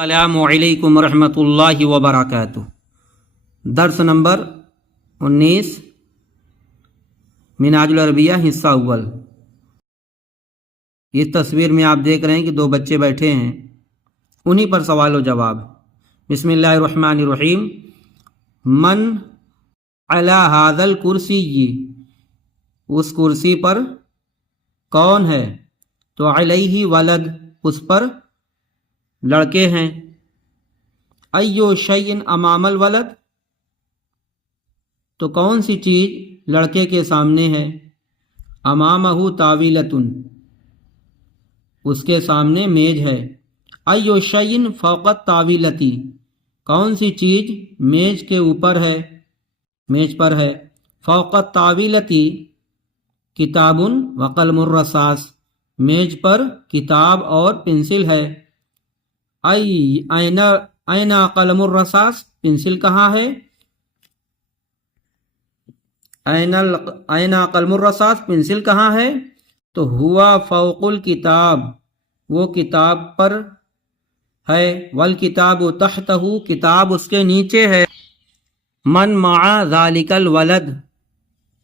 السلام علیکم ورحمۃ اللہ وبرکاتہ۔ درس نمبر 19 منہاج العربیہ حصہ اول۔ اس تصویر میں آپ دیکھ رہے ہیں کہ دو بچے بیٹھے ہیں، انہی پر سوال و جواب۔ بسم اللہ الرحمن الرحیم۔ من علی ھذا الکرسی، اس کرسی پر کون ہے؟ تو علیہ ولد، اس پر لڑکے ہیں۔ ایو شیء امام الولد، تو کون سی چیز لڑکے کے سامنے ہے؟ امامہ طاولۃ، اس کے سامنے میز ہے۔ ایو شیء فوق الطاولۃ، کون سی چیز میز کے اوپر ہے، میز پر ہے۔ فوق الطاولۃ کتاب وقلم الرصاص، میز پر کتاب اور پنسل ہے۔ این قلم الرصاص، پنسل کہاں ہے؟ این قلم الرصاص، پنسل کہاں ہے؟ تو ہوا فوق الکتاب، وہ کتاب پر ہے۔ والکتاب تحتہ، کتاب اس کے نیچے ہے۔ من مع ذالک الولد،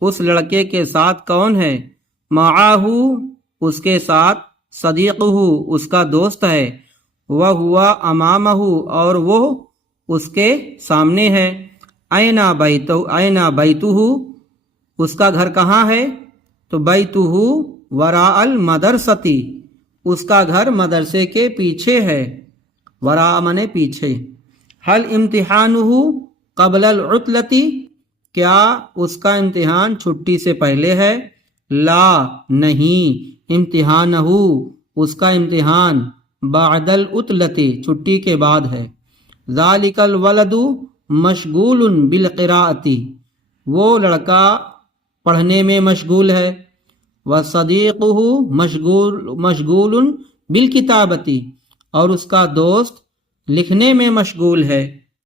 اس لڑکے کے ساتھ کون ہے؟ معاہ، اس کے ساتھ صدیقہ، اس کا دوست ہے۔ وہو امامہ، اور وہ اس کے سامنے ہے۔ این بیتہ، اس کا گھر کہاں ہے؟ تو بیتہ وراء المدرسۃ، اس کا گھر مدرسے کے پیچھے ہے۔ وراء منے پیچھے۔ حل امتحانہ قبل العطلۃ، کیا اس کا امتحان چھٹی سے پہلے ہے؟ لا، نہیں۔ امتحانہ، اس کا امتحان بعد العطلۃ، چھٹی کے بعد ہے۔ ذالک الولد مشغول بالقراءۃ، وہ لڑکا پڑھنے میں مشغول ہے۔ وصدیقہ مشغول بالکتابۃ، اور اس کا دوست لکھنے میں مشغول ہے۔